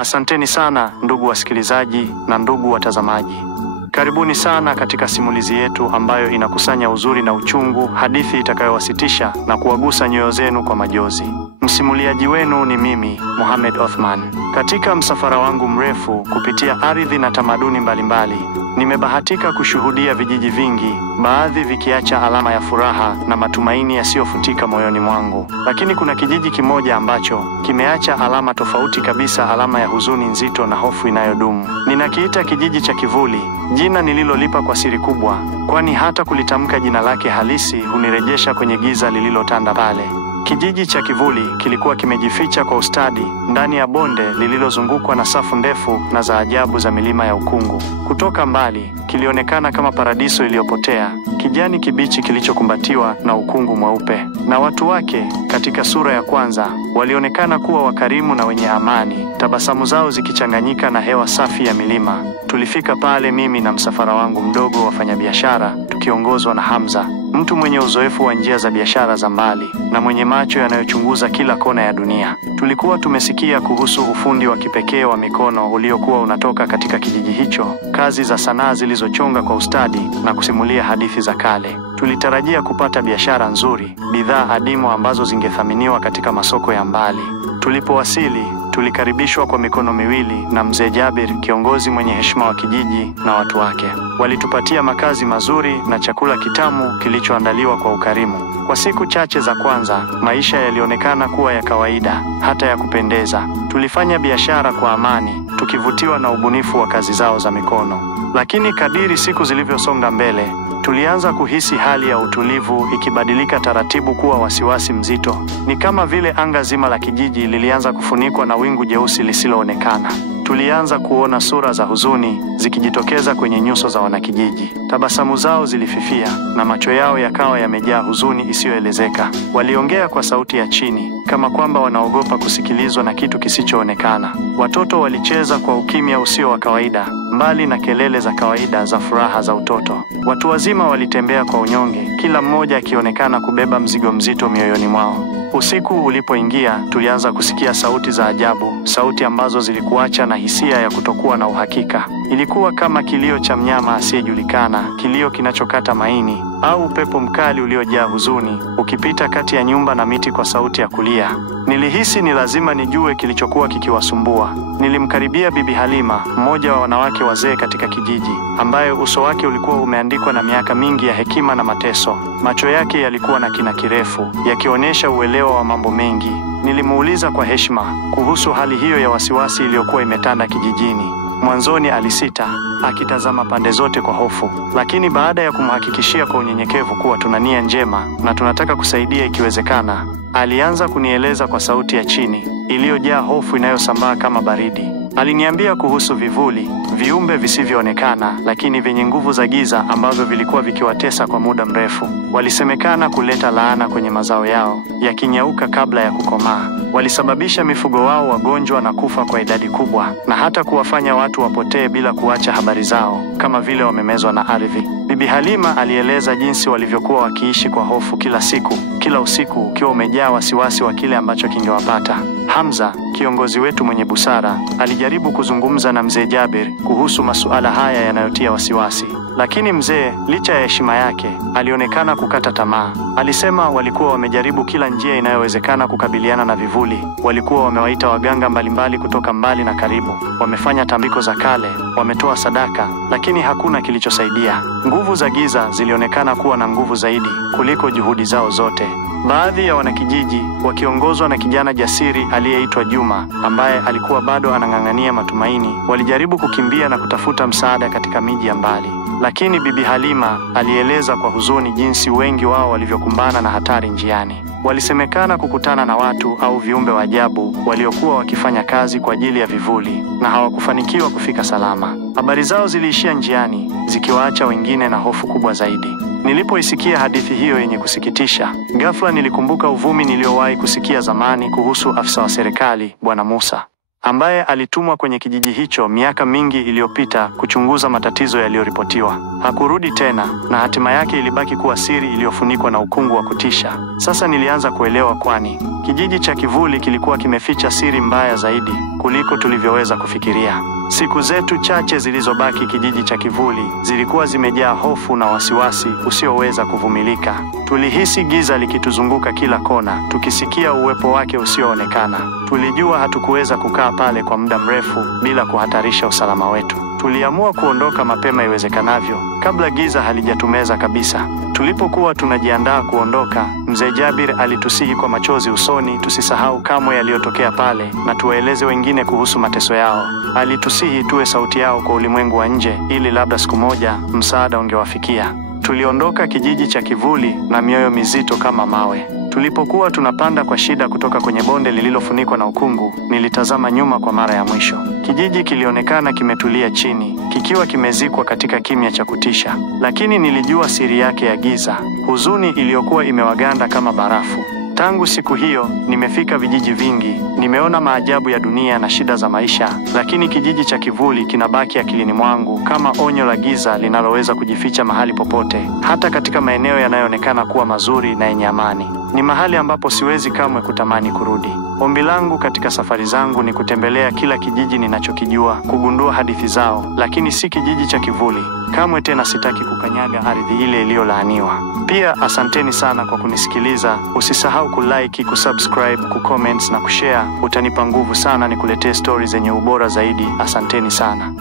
Asanteni sana ndugu wasikilizaji na ndugu watazamaji. Karibuni sana katika simulizi yetu ambayo inakusanya uzuri na uchungu, hadithi itakayowasitisha na kuwagusa nyoyo zenu kwa majozi. Msimuliaji wenu ni mimi, Mohamed Othman. Katika msafara wangu mrefu kupitia ardhi na tamaduni mbalimbali, nimebahatika kushuhudia vijiji vingi, baadhi vikiacha alama ya furaha na matumaini yasiyofutika moyoni mwangu. Lakini kuna kijiji kimoja ambacho kimeacha alama tofauti kabisa, alama ya huzuni nzito na hofu inayodumu. Ninakiita kijiji cha Kivuli, jina nililolipa kwa siri kubwa, kwani hata kulitamka jina lake halisi hunirejesha kwenye giza lililotanda pale. Kijiji cha Kivuli kilikuwa kimejificha kwa ustadi ndani ya bonde lililozungukwa na safu ndefu na za ajabu za milima ya ukungu. Kutoka mbali kilionekana kama paradiso iliyopotea, kijani kibichi kilichokumbatiwa na ukungu mweupe. Na watu wake, katika sura ya kwanza, walionekana kuwa wakarimu na wenye amani, tabasamu zao zikichanganyika na hewa safi ya milima. Tulifika pale, mimi na msafara wangu mdogo wa wafanyabiashara, tukiongozwa na Hamza, mtu mwenye uzoefu wa njia za biashara za mbali na mwenye macho yanayochunguza kila kona ya dunia. Tulikuwa tumesikia kuhusu ufundi wa kipekee wa mikono uliokuwa unatoka katika kijiji hicho, kazi za sanaa zilizochonga kwa ustadi na kusimulia hadithi za kale. Tulitarajia kupata biashara nzuri, bidhaa adimu ambazo zingethaminiwa katika masoko ya mbali. Tulipowasili, tulikaribishwa kwa mikono miwili na Mzee Jabir, kiongozi mwenye heshima wa kijiji, na watu wake. Walitupatia makazi mazuri na chakula kitamu kilichoandaliwa kwa ukarimu. Kwa siku chache za kwanza, maisha yalionekana kuwa ya kawaida, hata ya kupendeza. Tulifanya biashara kwa amani, tukivutiwa na ubunifu wa kazi zao za mikono. Lakini kadiri siku zilivyosonga mbele, tulianza kuhisi hali ya utulivu ikibadilika taratibu kuwa wasiwasi mzito. Ni kama vile anga zima la kijiji lilianza kufunikwa na wingu jeusi lisiloonekana. Tulianza kuona sura za huzuni zikijitokeza kwenye nyuso za wanakijiji. Tabasamu zao zilififia na macho yao yakawa yamejaa huzuni isiyoelezeka. Waliongea kwa sauti ya chini, kama kwamba wanaogopa kusikilizwa na kitu kisichoonekana. Watoto walicheza kwa ukimya usio wa kawaida, mbali na kelele za kawaida za furaha za utoto. Watu wazima walitembea kwa unyonge, kila mmoja akionekana kubeba mzigo mzito mioyoni mwao. Usiku ulipoingia, tulianza kusikia sauti za ajabu, sauti ambazo zilikuacha na hisia ya kutokuwa na uhakika. Ilikuwa kama kilio cha mnyama asiyejulikana, kilio kinachokata maini, au upepo mkali uliojaa huzuni ukipita kati ya nyumba na miti kwa sauti ya kulia. Nilihisi ni lazima nijue kilichokuwa kikiwasumbua. Nilimkaribia Bibi Halima, mmoja wa wanawake wazee katika kijiji, ambaye uso wake ulikuwa umeandikwa na miaka mingi ya hekima na mateso. Macho yake yalikuwa na kina kirefu, yakionyesha uelewa wa mambo mengi. Nilimuuliza kwa heshima kuhusu hali hiyo ya wasiwasi iliyokuwa imetanda kijijini. Mwanzoni alisita, akitazama pande zote kwa hofu, lakini baada ya kumhakikishia kwa unyenyekevu kuwa tuna nia njema na tunataka kusaidia ikiwezekana, alianza kunieleza kwa sauti ya chini, iliyojaa hofu inayosambaa kama baridi. Aliniambia kuhusu vivuli, viumbe visivyoonekana lakini vyenye nguvu za giza ambavyo vilikuwa vikiwatesa kwa muda mrefu. Walisemekana kuleta laana kwenye mazao yao, yakinyauka kabla ya kukomaa. Walisababisha mifugo wao wagonjwa na kufa kwa idadi kubwa, na hata kuwafanya watu wapotee bila kuacha habari zao, kama vile wamemezwa na ardhi. Bibi Halima alieleza jinsi walivyokuwa wakiishi kwa hofu kila siku, kila usiku ukiwa umejaa wasiwasi wa kile ambacho kingewapata. Hamza, kiongozi wetu mwenye busara, alijaribu kuzungumza na Mzee Jabir kuhusu masuala haya yanayotia wasiwasi. Lakini mzee, licha ya heshima yake, alionekana kukata tamaa. Alisema walikuwa wamejaribu kila njia inayowezekana kukabiliana na vivuli. Walikuwa wamewaita waganga mbalimbali kutoka mbali na karibu. Wamefanya tambiko za kale, wametoa sadaka, lakini hakuna kilichosaidia. Nguvu za giza zilionekana kuwa na nguvu zaidi kuliko juhudi zao zote. Baadhi ya wanakijiji, wakiongozwa na kijana jasiri aliyeitwa Juma, ambaye alikuwa bado anang'ang'ania matumaini, walijaribu kukimbia na kutafuta msaada katika miji ya mbali. Lakini Bibi Halima alieleza kwa huzuni jinsi wengi wao walivyokumbana na hatari njiani. Walisemekana kukutana na watu au viumbe wa ajabu waliokuwa wakifanya kazi kwa ajili ya vivuli, na hawakufanikiwa kufika salama. Habari zao ziliishia njiani, zikiwaacha wengine na hofu kubwa zaidi. Nilipoisikia hadithi hiyo yenye kusikitisha, ghafla nilikumbuka uvumi niliowahi kusikia zamani kuhusu afisa wa serikali, Bwana Musa, ambaye alitumwa kwenye kijiji hicho miaka mingi iliyopita kuchunguza matatizo yaliyoripotiwa. Hakurudi tena, na hatima yake ilibaki kuwa siri iliyofunikwa na ukungu wa kutisha. Sasa nilianza kuelewa, kwani Kijiji cha Kivuli kilikuwa kimeficha siri mbaya zaidi kuliko tulivyoweza kufikiria. Siku zetu chache zilizobaki kijiji cha Kivuli zilikuwa zimejaa hofu na wasiwasi usioweza kuvumilika. Tulihisi giza likituzunguka kila kona, tukisikia uwepo wake usioonekana. Tulijua hatukuweza kukaa pale kwa muda mrefu bila kuhatarisha usalama wetu. Tuliamua kuondoka mapema iwezekanavyo, kabla giza halijatumeza kabisa. Tulipokuwa tunajiandaa kuondoka, Mzee Jabir alitusihi kwa machozi usoni tusisahau kamwe yaliyotokea pale na tuwaeleze wengine kuhusu mateso yao. Alitusihi tuwe sauti yao kwa ulimwengu wa nje ili labda siku moja msaada ungewafikia. Tuliondoka kijiji cha Kivuli na mioyo mizito kama mawe. Tulipokuwa tunapanda kwa shida kutoka kwenye bonde lililofunikwa na ukungu, nilitazama nyuma kwa mara ya mwisho. Kijiji kilionekana kimetulia chini, kikiwa kimezikwa katika kimya cha kutisha. Lakini nilijua siri yake ya giza, huzuni iliyokuwa imewaganda kama barafu. Tangu siku hiyo, nimefika vijiji vingi, nimeona maajabu ya dunia na shida za maisha, lakini kijiji cha Kivuli kinabaki akilini mwangu kama onyo la giza linaloweza kujificha mahali popote, hata katika maeneo yanayoonekana kuwa mazuri na yenye amani. Ni mahali ambapo siwezi kamwe kutamani kurudi. Ombi langu katika safari zangu ni kutembelea kila kijiji ninachokijua, kugundua hadithi zao, lakini si kijiji cha Kivuli. Kamwe tena sitaki kukanyaga ardhi ile iliyolaaniwa. Pia asanteni sana kwa kunisikiliza. Usisahau kulike, kusubscribe, kucomment na kushare. Utanipa nguvu sana nikuletee stories zenye ubora zaidi. Asanteni sana.